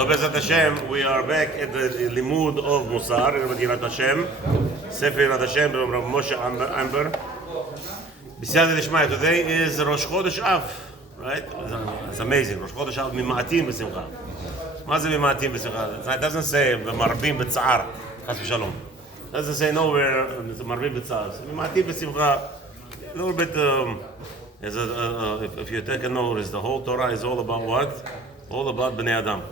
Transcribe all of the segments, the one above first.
So Bezat Hashem, we are back at the Limud of Musar in Yirat Hashem, Sefer Yirat Hashem, Rav Moshe Amber. B'siyata Dishmaya, today is Rosh Chodesh Av, right? It's amazing. Rosh Chodesh Av, Mima'atim B'simcha. Ma ze Mima'atim B'simcha? It doesn't say Marbim B'tza'ar, Chas v'shalom. It doesn't say nowhere Marbim B'tza'ar. Mima'atim B'simcha, a little bit, if you take a notice, the whole Torah is all about what? All about Bnei Adam.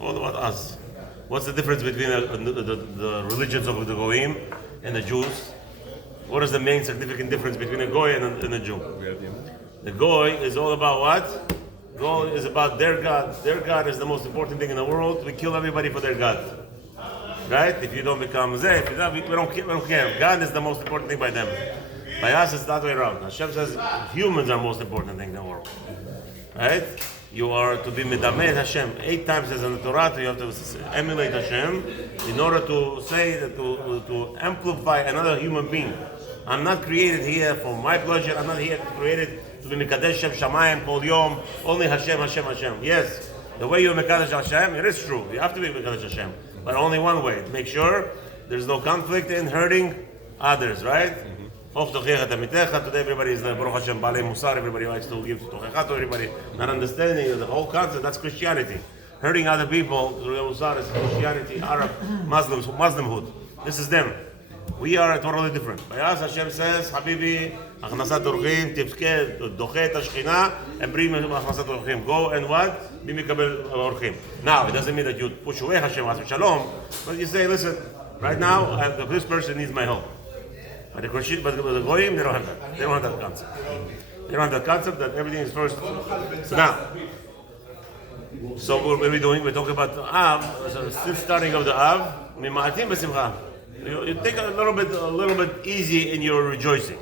All about us. What's the difference between the religions of the Goyim and the Jews? What is the main significant difference between a Goy and a Jew? The Goy is all about what? Goy is about their God. Their God is the most important thing in the world. We kill everybody for their God. Right? If you don't become Zeh, we don't care. God is the most important thing by them. By us, it's that way around. Hashem says humans are the most important thing in the world. Right? You are to be medamed Hashem. 8 times as in the Torah, you have to emulate Hashem in order to say that to amplify another human being. I'm not created here for my pleasure. I'm not here created to be Mekadesh Shem Shamayim Kol Yom. Only Hashem, Hashem, Hashem. Yes, the way you're Mekadesh Hashem, it is true. You have to be Mekadesh Hashem, but only one way. Make sure there's no conflict in hurting others. Right? Today everybody is Baruch Hashem, Balei Musar, everybody likes to give Tochecha to everybody, not understanding the whole concept, that's Christianity. Hurting other people, Musar is Christianity, Arab, Muslims, Muslimhood. This is them. We are totally different. By us, Hashem says, Habibi, Achnasat Orchim, Tifke, Dochet Ashchina, and bring Achnasat Orchim. Go and what? Be Mikabel Orchim. Now, it doesn't mean that you push away Hashem, Shalom, but you say, listen, right now, this person needs my help. But the Goyim, they don't have that. They don't have that concept. They don't have that concept that everything is first. So now, what are we doing? We're talking about the Av. So still starting of the Av. Mima'atim b'simcha. You take a little bit easy in your rejoicing.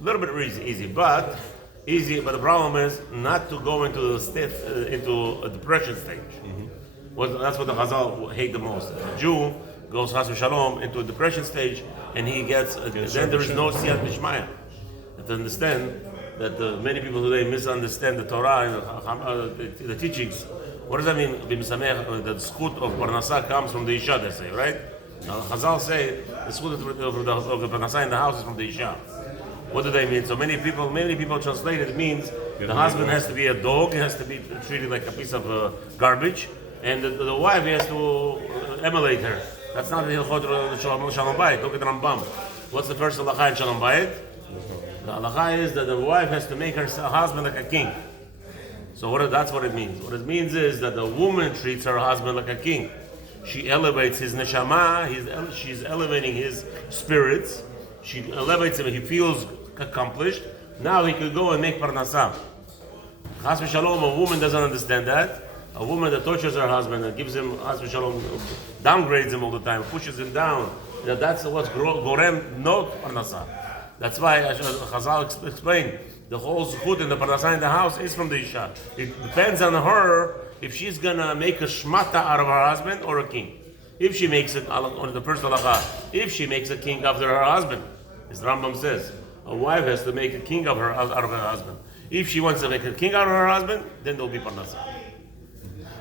A little bit easy, but the problem is not to go into a depression stage. That's what the Chazal hate the most. A Jew goes Chas v'shalom into a depression stage, and he gets. Then there is no siyat mishmaya. To understand that many people today misunderstand the Torah and the teachings. What does that mean? That the schut of parnasa comes from the isha. They say, right? Now, Chazal say the schut of the parnasa in the house is from the isha. What do they mean? So many people translate it means the husband has to be a dog. He has to be treated like a piece of garbage, and the wife has to emulate her. That's not the Hilchot Shalom Bayit. Look at the Rambam. What's the first halacha in Shalom Bayit? The halacha is that the wife has to make her husband like a king. So that's what it means. What it means is that the woman treats her husband like a king. She elevates his neshama. She's elevating his spirits. She elevates him. He feels accomplished. Now he could go and make parnasah. Chas v'shalom, a woman doesn't understand that. A woman that tortures her husband and gives him, downgrades him all the time, pushes him down. That's what's gorem not parnasa. That's why Chazal explained the whole zchut in the parnasa in the house is from the isha. It depends on her if she's gonna make a shmata out of her husband or a king. If she makes it on the first halacha, if she makes a king after her husband, as Rambam says, a wife has to make a king out of her husband. If she wants to make a king out of her husband, then there'll be parnasa.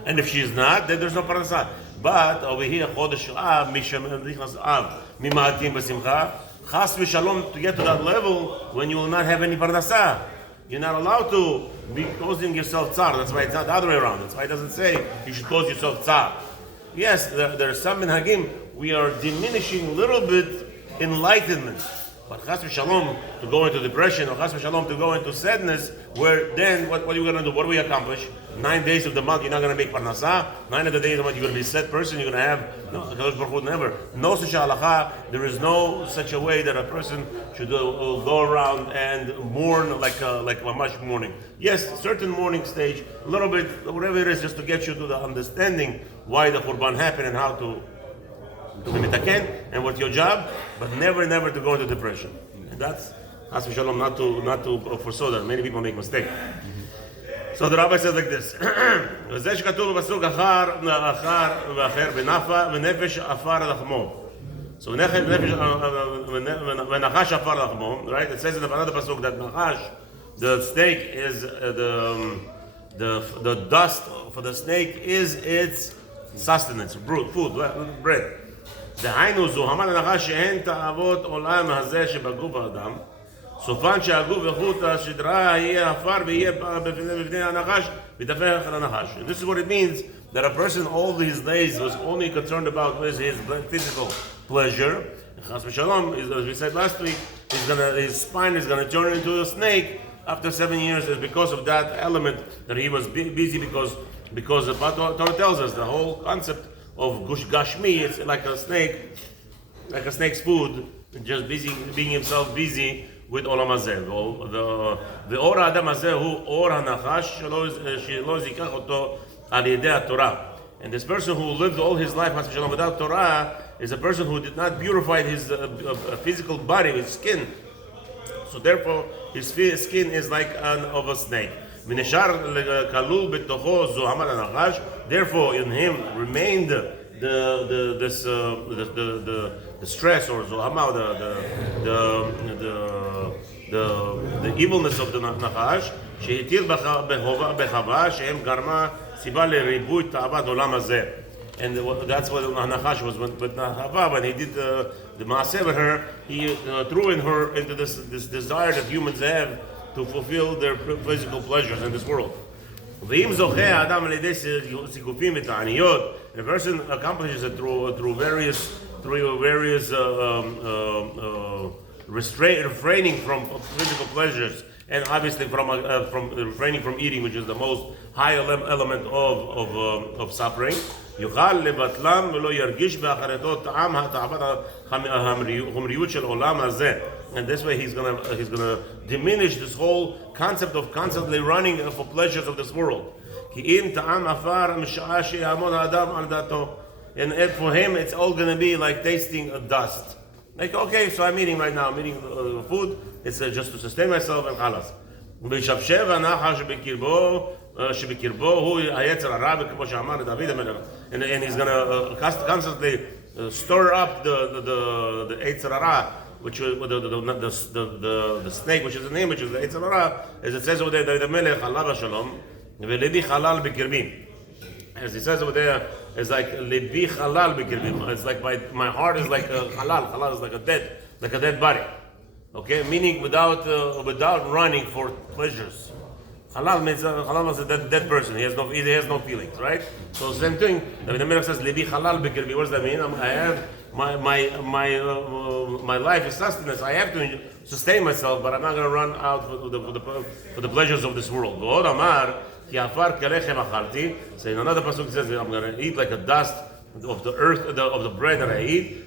And if she is not, then there's no parnasah. But over here, Chodesh Av, Misham Av, Mima'atim b'simcha, Chas v'shalom, to get to that level when you will not have any parnasah. You're not allowed to be causing yourself tzar. That's why it's not the other way around. That's why it doesn't say you should cause yourself tzar. Yes, there are some minhagim, we are diminishing a little bit enlightenment. But Chas v'shalom, to go into depression, or Chas v'shalom, to go into sadness, where then, what are you going to do? What do we accomplish? 9 days of the month, you're not going to make parnasah. 9 of the days of the month, you're going to be a sad person. You're going to have, no, never. No such halacha. There is no such a way that a person should go around and mourn like mamash mourning. Yes, certain mourning stage, a little bit, whatever it is, just to get you to the understanding why the Qurban happened and how to be mitaken and what's your job, but never to go into depression. And that's, as we shalom, not to foresaw that. Many people make mistakes. So the rabbi says like this: "V'zeh shekatuv b'pasuk achar v'acher b'nafa v'nefesh afar lachmo." So v'nachash afar lachmo, right? It says in another pasuk that nachash, the snake is the dust for the snake is its sustenance, food, bread. דהיינו, זוהמה לנחש שהן תאוות עולם הזה שבגוף האדם, סופן שהגוף וחוט השדרה יהיה עפר ויהיה בפני הנחש ויתהפך על הנחש. This is what it means, that a person all these days was only concerned about his physical pleasure. Chas v'shalom, as we said last week, his spine is going to turn into a snake after 7 years. It's because of that element that he was busy, because the Torah tells us the whole concept of gashmi, it's like a snake's food, just being himself busy with olam hazeh. The or adam hazeh hu or hanachash shelo zikach oto al yedei Torah. And this person who lived all his life without Torah is a person who did not purify his physical body, his skin. So therefore, his skin is like of a snake. Therefore, in him remained the stress or the evilness of the nachash. And that's what Nachash was with Hava. When he did the maaseh with her, he threw in her into this desire that humans have to fulfill their physical pleasures in this world. If a person accomplishes it through various refraining from physical pleasures, and obviously from refraining from eating, which is the most high element of suffering. And this way he's gonna diminish this whole concept of constantly running for pleasures of this world. And for him it's all gonna be like tasting a dust. Like, okay, so I'm eating right now, I'm eating food, it's just to sustain myself and chalas. And he's gonna constantly stir up the Eitzer Hara, which was the snake, which is the name, which is the Eitzer Hara, as it says over there, the Melech alav shalom, v'lebi halal b'kirbim. As he says over there, it's like lebi halal b'kirbim. It's like my heart is like a halal. Halal is like a dead body. Okay, meaning without running for pleasures. Halal means a dead person. He has no feelings, right? So same thing. The Melech says lebi halal b'kirbim. What does that mean? I have my life is sustenance. I have to sustain myself, but I'm not going to run out for the pleasures of this world. So in another pasuk it says I'm going to eat like a dust of the earth, of the bread that I eat.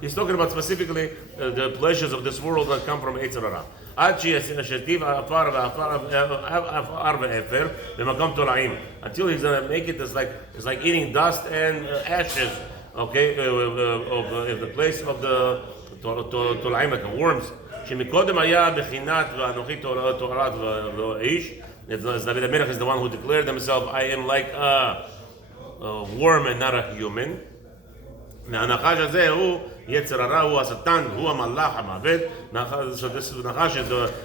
He's talking about specifically the pleasures of this world that come from Eitzer Hara. Until he's going to make it it's like eating dust and ashes, okay, of the place of the tolaim, like worms. שמקודם היה בחינת ואנוכי תורת ואיש. David HaMelech is the one who declared himself, I am like a worm and not a human. מהנחש הזה הוא יצר הרע, הוא השטן, הוא המלאך המעבד. So this נחש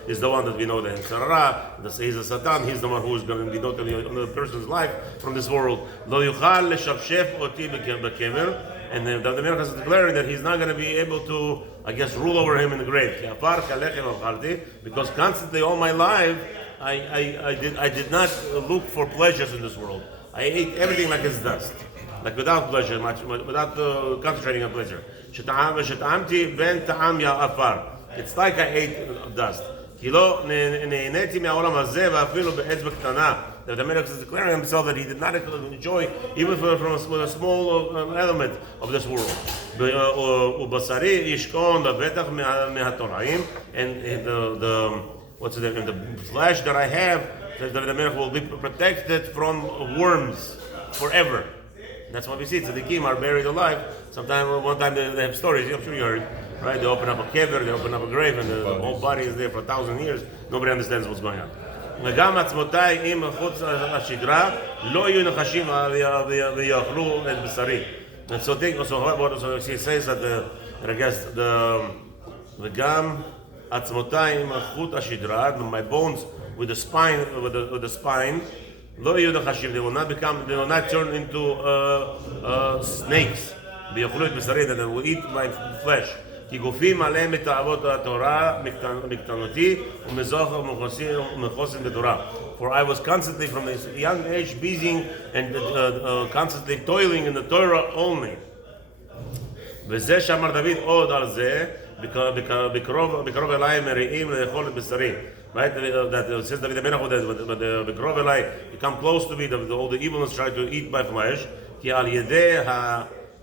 is the one that we know, the יצר הרע. He's a satan, he's the one who is going to be totally on the person's life from this world. לא יוכל לשפשף אותי בקבר. And the Melech is declaring that he's not going to be able to, I guess, rule over him in the grave. Because constantly all my life, I did not look for pleasures in this world. I ate everything like it's dust, like without pleasure, without concentrating on pleasure. It's like I ate dust. The Melech is declaring himself that he did not enjoy even from a small element of this world. And the flesh that I have, the Melech will be protected from worms forever. That's what we see. Tzaddikim are buried alive. One time they have stories. I'm sure you heard, right? They open up a kever, they open up a grave, and the whole body is there for 1,000 years. Nobody understands what's going on. וגם עצמותיי אם מחוץ השגרה לא יהיו נחשים ויאכלו את בשרי. And so she says that I guess וגם עצמותיי אם מחוץ השגרה, my bones with the spine Lo yihud chashim. They will not turn into snakes. ויאכלו את בשרי, that they will eat my flesh. כי גופים עליהם את תאוות התורה מקטנותי ומחוסן בתורה. For I was constantly from this young age busy and constantly toiling in the Torah only. וזה שאמר דוד עוד על זה, בקרוב אליי מריעים לאכול את בשרי. Right? That says David that בקרוב אליי, you come close to me, all the evilness try to eat my flesh, כי על ידי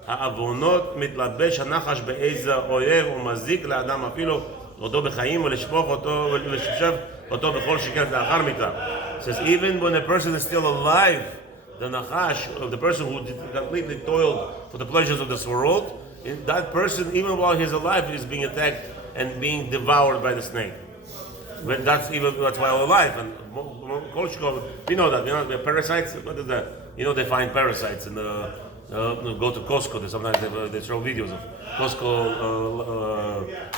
העוונות מתלבש הנחש באיזה אויב ומזיק לאדם אפילו אותו בחיים ולשפוך אותו ולשפשף אותו בכל שכן לאחר מיתה. It says even when a person is still alive, the nachash, the person who completely toiled for the pleasures of this world, that person even while he's alive is being attacked and being devoured by the snake. But that's why we're alive. And we know that. You know, parasites. What is that? You know, they find parasites in the. Go to Costco. Sometimes they throw videos of Costco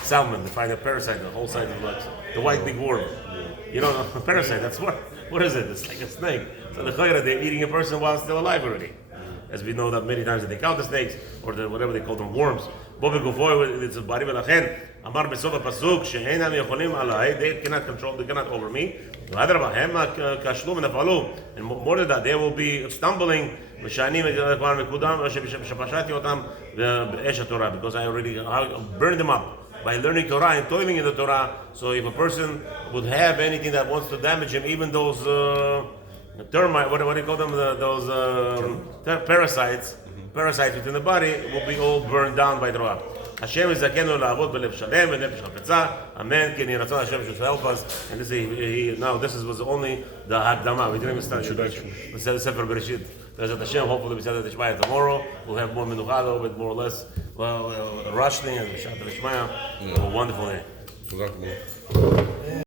salmon. They find a parasite, the whole side of the white big worm. You know, a parasite. That's what is it? It's like a snake. So the chayra, they're eating a person while still alive already. As we know that many times that they count the snakes or whatever they call them, worms. Bo begufo, it's a bari velachem. Amar besov pasuk she'enam yocholim alai. They cannot control. They cannot over me. And more than that, they will be stumbling. Because I already burned them up by learning Torah and toiling in the Torah. So if a person would have anything that wants to damage him, even those termite, what do you call them? Those parasites within the body will be all burned down by Torah. Hashem is zakenu la'avod b'lev shalem v'nefesh chafetza. Amen. Ki niratzon Hashem should help us. And this was only the Hakdama. We didn't even start introduction. We said the Sefer Bereshit. There's at Hashem. Hopefully we said that Ishmael tomorrow. We'll have more menucha, a little bit more or less. Rushing and Shabbat Ishmael. A wonderful day.